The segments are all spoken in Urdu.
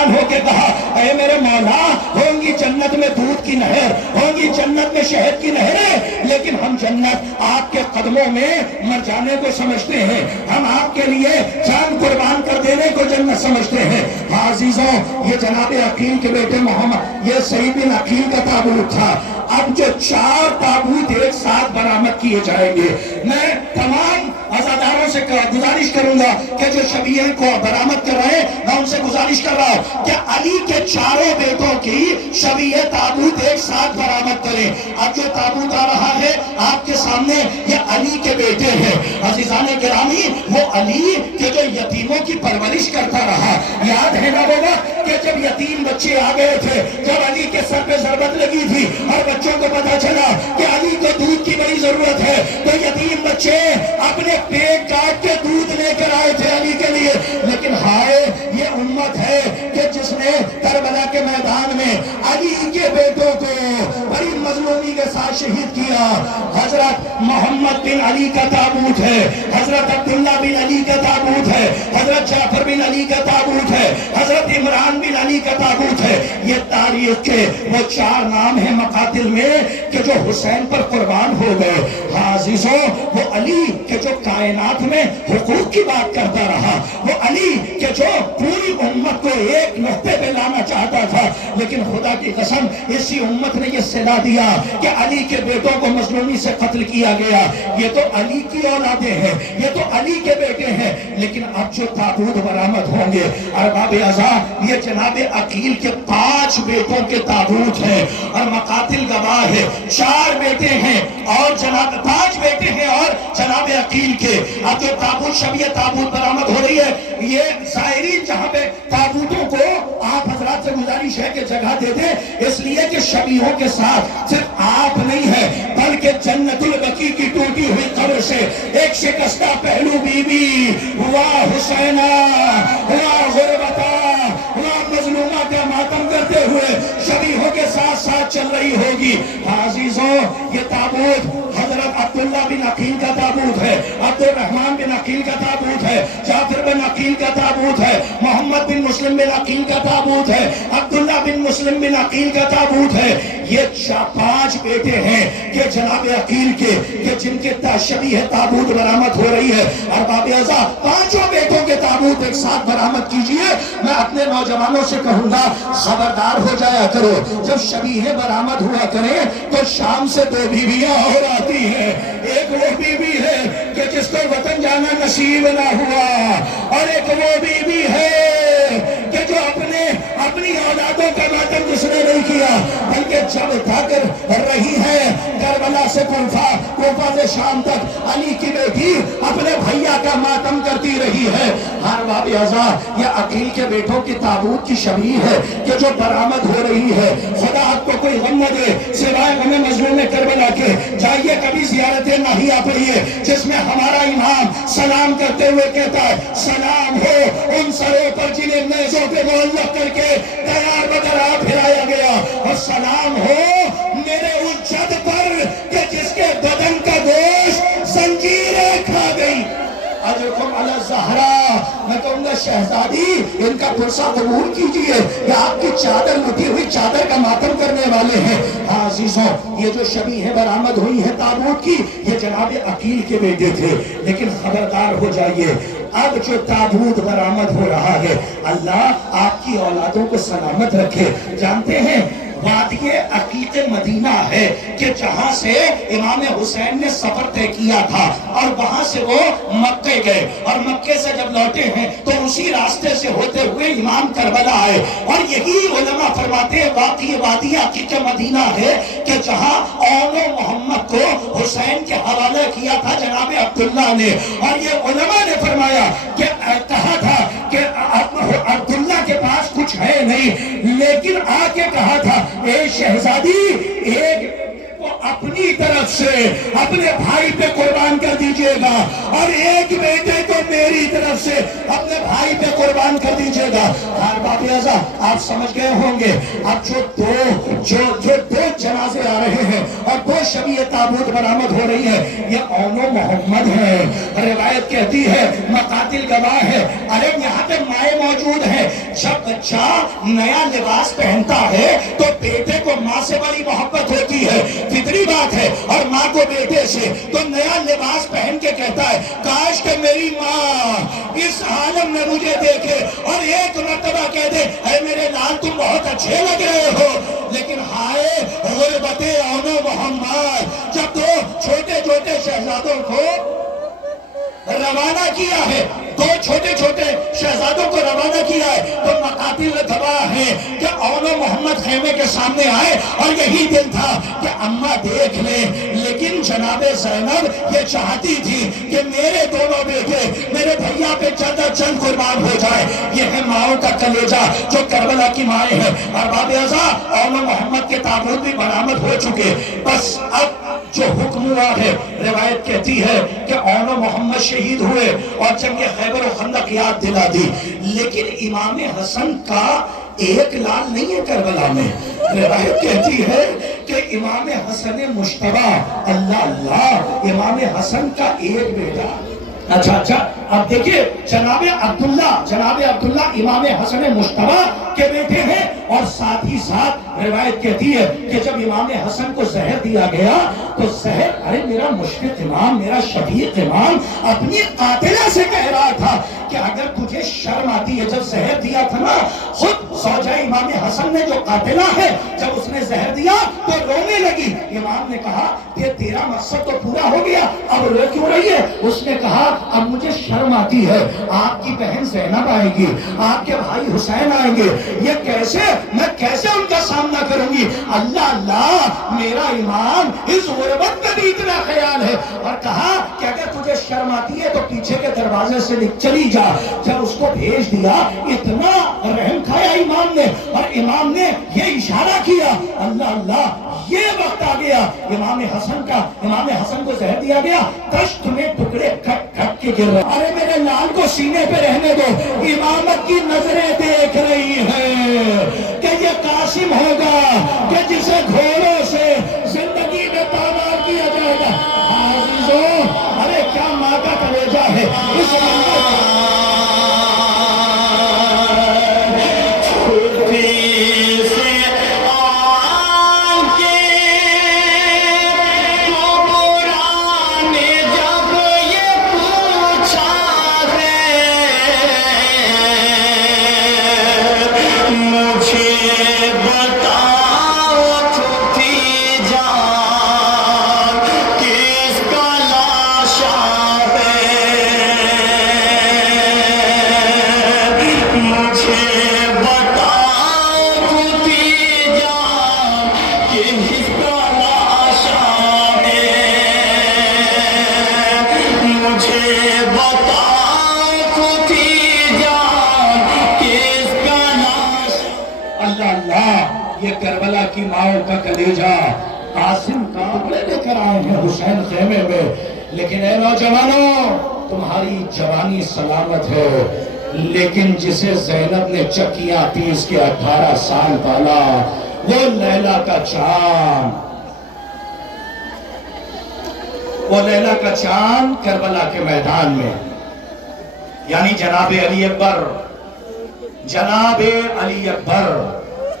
حیران ہو کے کہا اے میرے مولا ہوں گی جنت میں دودھ کی نہر، ہوں گی جنت میں شہد کی نہریں، لیکن ہم جنت آپ کے قدموں میں مر جانے کو سمجھتے ہیں، ہم آپ کے لیے جان قربان کر دینے کو جنت سمجھتے ہیں۔ ہاں عزیزوں، یہ جناب عقیل کے بیٹے محمد، یہ سعید بن عقیل کا تابوت تھا۔ اب جو 4 تابوت ایک ساتھ برآمد کیے جائیں گے، میں تمام عزاداروں سے گزارش کروں گا کہ جو شبیہ کو برآمد کر رہے ہیں، میں ان سے گزارش کر رہا ہوں کہ علی کے 4 بیٹوں کی شبیہ تابوت ایک ساتھ برآمد کریں۔ اب جو تابوت آ رہا ہے آپ کے سامنے، یہ علی کے بیٹے ہیں۔ عزیزان گرامی، وہ علی کہ جو یتیموں کی پرورش کرتا رہا، یاد ہے نا بابا کہ جب یتیم بچے آ گئے تھے، جب علی کے سر پہ ضربت لگی تھی اور بچوں کو پتا چلا کہ علی کو دودھ کی بڑی ضرورت ہے، تو یتیم بچے اپنے پیٹ کاٹ کے دودھ لے کر آئے تھے علی کے لیے۔ لیکن ہائے یہ امت ہے کہ جس نے کربلا کے میدان میں علی کے بیٹوں کو بڑی مظلومی کے ساتھ شہید کیا۔ حضرت محمد بن علی کا تابوت ہے، حضرت عبداللہ بن علی کا تابوت ہے، حضرت جعفر بن علی کا تابوت ہے، حضرت عمران بن علی کا تابوت ہے۔ یہ تاریخ کے وہ 4 نام ہیں مقاتل میں کہ جو حسین پر قربان ہو گئے۔ ہاں عزیزوں، وہ علی کہ جو کائنات میں حقوق کی بات کرتا رہا، وہ علی کہ جو پوری امت کو ایک نقطے پہ لانا چاہتا تھا، لیکن خدا کی قسم اسی امت نے یہ صدا دیا کہ علی کے بیٹوں کو مظلومی سے قتل کیا گیا۔ یہ تو علی کی اولادیں ہیں، یہ تو علی کے بیٹے ہیں، لیکن اب جو تابوت برآمد ہوں گے ارباب اعضاء، یہ جناب عقیل کے 5 بیٹوں کے تابوت ہیں اور مقاتل گواہ ہے 4 بیٹے ہیں اور جناب 5 بیٹے ہیں اور جناب عقیل کے۔ اب جو تابوت شبیہ تابوت برآمد ہو رہی ہے، یہ زائرین جہاں پہ تابوتوں کو آپ حضرات سے گزارش ہے کہ جگہ دے دیں، اس لیے کہ شبیہوں کے ساتھ صرف آپ نہیں ہے بلکہ جنت البقیع کی ٹوٹی ہوئی قبر سے ایک شکستہ پہلو بی بی ہوا حسینہ، ہوا غربتہ، ہوا مظلومہ کا ماتم کرتے ہوئے شبیہوں کے ساتھ ساتھ چل رہی ہوگی۔ عزیزوں، یہ تابوت حضرت عبداللہ بن عقیل کا تابوت ہے، عبد الرحمن بن عقیل کا تابوت ہے، جعفر بن عقیل کا تابوت ہے، محمد بن مسلم بن عقیل کا تابوت ہے، عبداللہ بن مسلم بن عقیل کا تابوت ہے۔ یہ 5 بیٹے ہیں کہ جناب عقیل کے کہ جن کے شبیہ تابوت برآمد ہو رہی ہے۔ ارباب اعضاء، 5 بیٹوں کے تابوت ایک ساتھ برآمد کیجئے۔ میں اپنے نوجوانوں سے کہوں گا خبردار ہو جایا کرو، جب شبیہ برآمد ہوا کریں تو شام سے 2 بیویاں اور آتی ہیں۔ ایک وہ بیوی ہے کہ جس کو وطن جانا نصیب نہ ہوا، اور ایک وہ بیوی ہے کہ جو اپنی اولادوں کا ماتم جس نے نہیں کیا، بلکہ جب تک رہی ہے کربلا سے کوفہ سے شام تک علی کی بیٹی اپنے بھیا کا ماتم کرتی رہی ہے۔ ہر باب اعضاء، یہ عقیل کے بیٹوں کی تابوت کی شبیہ ہے کہ جو برآمد ہو رہی ہے۔ خدا آپ کو کوئی غم نہ دے سوائے غم مظلوم کربلا کے۔ جائیے کبھی زیارت ناہیہ پڑھیے جس میں ہمارا امام سلام کرتے ہوئے کہتا ہے سلام ہو ان سروں پر جنہیں نیزوں پہ معلق کر کے تیار بدرا پھرایا گیا، اور سلام ہو میرے اس جد پر کہ جس کے بدن کا گوشت زنجیریں کھا گئی۔ اجرکم علی الزہرا، میں کہوں گا شہزادی ان کا پرسہ قبول کیجئے کہ آپ کی چادر لٹی ہوئی چادر کا ماتم کرنے والے ہیں۔ ہاں عزیزوں، یہ جو شبیہ برآمد ہوئی ہے تابوت کی، یہ جناب عقیل کے بیٹے تھے، لیکن خبردار ہو جائیے اب جو تابوت برآمد ہو رہا ہے، اللہ آپ کی اولادوں کو سلامت رکھے۔ جانتے ہیں وادی عقیق مدینہ ہے کہ جہاں سے امام حسین نے سفر طے کیا تھا، اور وہاں سے وہ مکے گئے، اور مکے سے جب لوٹے ہیں تو اسی راستے سے ہوتے ہوئے امام کربلا آئے، اور یہی علماء فرماتے ہیں واقعی وادی عقیق مدینہ ہے کہ جہاں اون و محمد کو حسین کے حوالے کیا تھا جناب عبداللہ نے، اور یہ علماء نے فرمایا کہ کہا تھا کہ عبداللہ کے پاس کچھ ہے نہیں، لیکن آ کے کہا تھا اے شہزادی ایک اپنی طرف سے اپنے بھائی پہ قربان کر دیجئے گا، اور ایک بیٹے کو میری طرف سے اپنے بھائی پہ قربان کر دیجئے گا۔ باب اعظم آپ سمجھ گئے ہوں گے، اب جو دو جنازے آ رہے ہیں اور دو شبیہ تابوت برآمد ہو رہی ہے، یہ اون و محمد ہے۔ روایت کہتی ہے، مقاتل گواہ ہے، ارے یہاں پہ مائیں موجود ہے، جب بچہ نیا لباس پہنتا ہے تو بیٹے کو ماں سے بڑی محبت ہوتی ہے، فطری بات ہے، اور ماں کو بیٹے سے، تو نیا لباس پہن کے کہتا ہے کاش کہ میری ماں اس عالم میں مجھے دیکھے اور ایک مرتبہ کہہ دے اے میرے لال تم بہت اچھے لگ رہے ہو۔ لیکن ہائے غربت اون و محمد، جب دو چھوٹے چھوٹے شہزادوں کو روانہ کیا ہے، دو چھوٹے چھوٹے شہزادوں کو روانہ کیا ہے، تو مقاتل گواہ ہے کہ اون و محمد خیمے کے سامنے آئے اور یہی دل تھا کہ اماں دیکھ لیں، لیکن جناب زینب یہ چاہتی تھی کہ میرے دونوں بیٹے میرے بھیا پہ چند چند قربان ہو جائے۔ یہ ہے ماؤں کا کلیجہ جو کربلا کی مائیں ہیں۔ اور باب اعظم اون و محمد کے تابوت بھی برآمد ہو چکے، بس اب جو حکم ہوا ہے، روایت کہتی ہے کہ اون و محمد شہید ہوئے اور جنگ خیبر و خندق یاد دلا دی، لیکن امام حسن کا ایک لال نہیں ہے کربلا میں۔ روایت کہتی ہے کہ امام حسن مشتبہ، اللہ اللہ، امام حسن کا ایک بیٹا، اچھا اب دیکھیں جناب عبداللہ امام حسن مشتبہ کے بیٹے ہیں، اور ساتھ ہی ساتھ روایت کہتی ہے کہ جب امام حسن کو زہر دیا گیا تو زہر، ارے میرا مشفق امام، میرا شفیق امام اپنی قاتلہ سے کہہ رہا تھا کہ اگر تجھے شرم آتی ہے، جب زہر دیا تھا نا، خود زوجہ امام حسن نے جو قاتلہ ہے، جب اس نے زہر دیا تو رونے لگی۔ امام نے کہا کہ تیرا مقصد تو پورا ہو گیا، اب رو کیوں رہی ہے؟ اس نے کہا اب مجھے شرم آتی ہے، آپ کی بہن زینب آئے گی، آپ کے بھائی حسین آئیں گے، یہ کیسے، میں کیسے ان کا سامنا کروں گی؟ اللہ اللہ، میرا امام اس غربت میں بھی اتنا خیال ہے، اور کہا کہ اگر تجھے شرم آتی ہے تو پیچھے کے دروازے سے چلی جا۔ جب اس کو بھیج دیا، اتنا رحم کھایا امام نے، اور امام نے یہ اشارہ کیا، اللہ اللہ، یہ وقت آ گیا امام حسن کا، امام حسن کو زہر دیا گیا، دشت میں ٹکڑے کھٹ کھٹ کے گر رہے۔ ارے میرے لال کو سینے پہ رہنے دو، امامت کی نظریں دیکھ رہی ہیں کہ یہ قاسم ہوگا کہ جسے گھوڑوں سے زندگی میں پامال کیا جائے گا۔ عزیزوں، ارے کیا ماں کا کلیجہ ہے اس کربلا کی ماؤں کا کلیجہ قاسم کا ٹکڑے لے کر آئے ہیں حسین خیمے میں۔ لیکن اے نوجوانوں، تمہاری جوانی سلامت ہے، لیکن جسے زینب نے چکیاں پیس کے 18 سال پالا، وہ لیلا کا چاند کربلا کے میدان میں، یعنی جناب علی اکبر،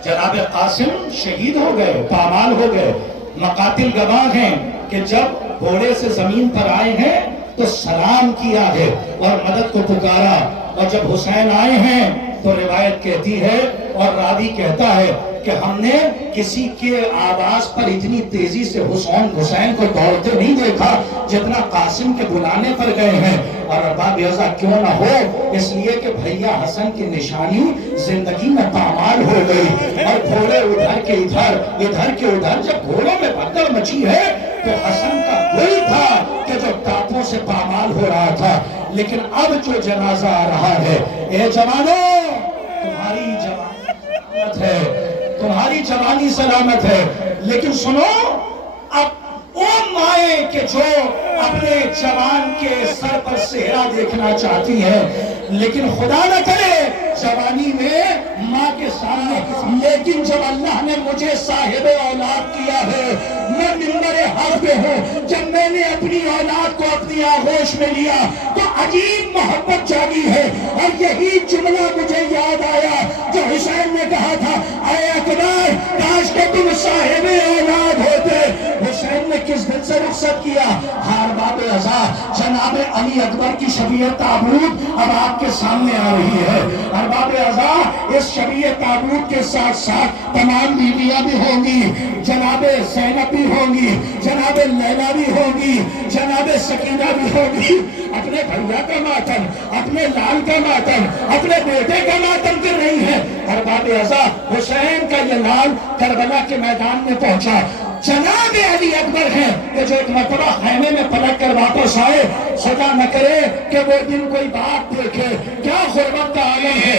جناب قاسم شہید ہو گئے، پامال ہو گئے۔ مقاتل گواہ ہیں کہ جب گھوڑے سے زمین پر آئے ہیں تو سلام کیا ہے اور مدد کو پکارا، اور جب حسین آئے ہیں تو روایت کہتی ہے اور راوی کہتا ہے کہ ہم نے کسی کے آواز پر اتنی تیزی سے حسین کو دوڑتے نہیں دیکھا جتنا قاسم کے بلانے پر گئے ہیں۔ اور باب اعظا کیوں نہ ہو، اس لیے کہ بھیا حسن کی نشانی زندگی میں پامال ہو گئی، اور گھوڑے ادھر کے ادھر، جب گھوڑوں میں بھگدڑ مچی ہے تو حسن کا وہی تھا کہ جو ٹاپوں سے پامال ہو رہا تھا۔ لیکن اب جو جنازہ آ رہا ہے، اے جوانوں، تمہاری جوانی سلامت ہے، لیکن سنو، اب وہ مائیں کہ جو اپنے جوان کے سر پر صحرا دیکھنا چاہتی ہے، لیکن خدا نہ کرے جوانی میں ماں کے سامنے، لیکن جب اللہ نے مجھے صاحب اولاد کیا ہے، میں منبر حق پہ ہوں، جب میں نے اپنی اولاد کو اپنی آغوش میں لیا تو عجیب محبت جاگی ہے، اور یہی جملہ مجھے یاد آیا جو حسین نے کہا تھا، اے اکبر کاش کہ تم صاحب اولاد ہوتے۔ حسین نے کس دل سے رخصت کیا؟ ارباب رضا جناب علی اکبر کی شبیہ تابوت اب آپ کے سامنے آ رہی ہے۔ ارباب رضا اس شبیہ تابوت کے ساتھ ساتھ تمام بیویاں بھی ہوں گی، جناب زینب بھی ہوں گی، جناب لیلا بھی ہوگی، جناب سکینہ بھی ہوگی۔ اپنے بھیا کا ماتم، اپنے لال کا ماتم، اپنے بیٹے کا ماتم کر رہی ہے۔ ارباب رضا حسین کا یہ لال کربلا کے میدان میں پہنچا، جناب علی اکبر ہیں کہ جو ایک مرتبہ خیمے میں پلٹ کر واپس آئے، خدا نہ کرے کہ وہ دن کوئی بات دیکھے، کیا غربت کا عالم ہے۔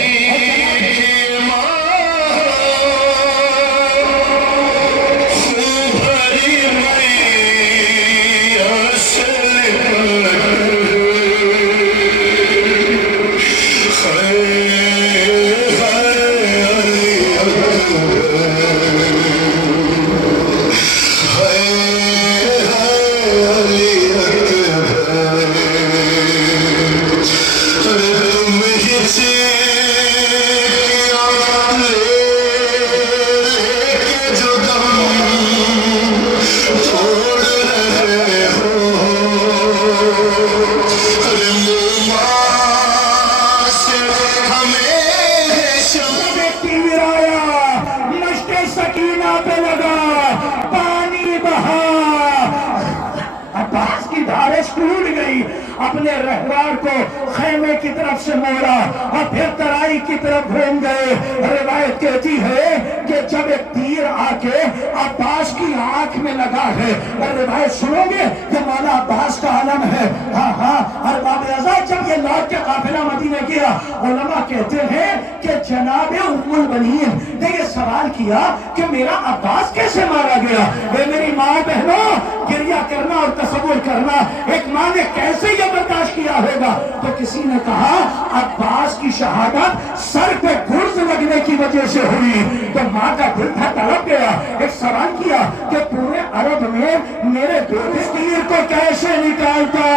اپنے رہوار کو خیمے کی طرف سے موڑا اور پھر ترائی کی طرف گھوم گئے۔ روایت کہتی ہے کہ جب ایک تیر آ کے عباس کی آنکھ میں لگا ہے، اور روایت سنو گے کہ مولا عباس کا عالم ہے۔ ہاں ہاں، ارباب رضا جب یہ لوٹ کے قافلہ مدینہ کیا، علماء کہتے ہیں کہ جناب ام البنین نے یہ سوال کیا کہ میرا عباس کیسے مارا گیا؟ اے میری ماں بہنوں، گریہ کرنا اور تصور کرنا، ایک ماں نے کیسے یہ برداشت کیا ہوگا؟ تو کسی نے کہا عباس کی شہادت سر پہ گرز لگنے کی وجہ سے ہوئی۔ تو ماں کا دل تھا تڑپ گیا، ایک سوال کیا کہ پورے عرب میں میرے بیٹے تیر کو کیسے نکالتا؟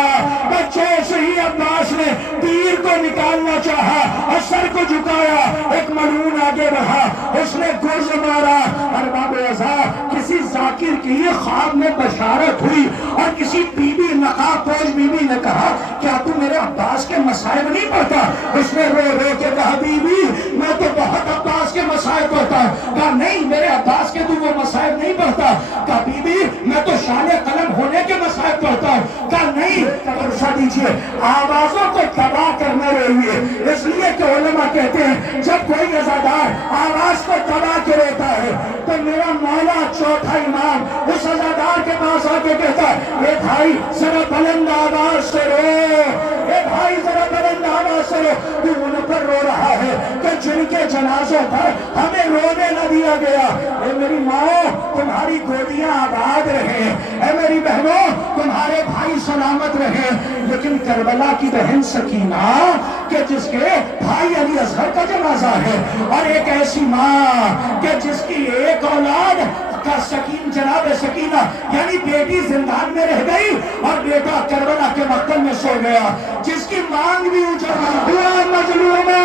بچے سے ہی عباس نے تیر کو نکالنا چاہا اور سر کو جھکایا، ایک ملعون آگے بڑھا، اس نے گرز مارا۔ ارباب رضا کسی ذاکر کی خواب میں بشارت ہوئی اور کسی بی بی نقاب پوش بی بی نے کہا کیا تم میرے عباس کے مصائب نہیں پڑھتا؟ اس نے رو رو کے کہا بی بی میں تو بہت عباس کے مصائب پڑھتا ہوں۔ کہا نہیں میرے عباس کے تو وہ مصائب نہیں پڑھتا۔ کہا بی بی میں تو شان قلم ہونے کے مصائب پڑھتا ہوں۔ کہا نہیں، بھروسہ دیجئے آوازوں کو تباہ کرنا رہیے، اس لیے کہ علماء کہتے ہیں جب کوئی عزادار آواز کو تباہ کرتا ہے تو میرا مولا چوتھا امام اس عزادار کے پاس آ کے کہتا ہے اے بھائی ذرا بلند آواز سے رو، اے بھائی ذرا بلند آواز سے رو، تو ان پر رو رہا ہے کہ جن کے جنازوں پر ہمیں رونے نہ دیا گیا۔ اے میری ماں تمہاری گودیاں آباد رہیں، اے میری بہنوں تمہارے بھائی سلامت رہیں۔ لیکن کربلا کی بہن سکینہ کہ جس کے بھائی علی اصغر کا جنازہ ہے، اور ایک ایسی ماں کہ جس کی ایک اولاد کا سکین جناب سکینہ یعنی بیٹی زندان میں رہ گئی اور بیٹا کربلا کے مقتل میں سو گیا، جس کی مانگ بھی اجڑ گئی، مظلومہ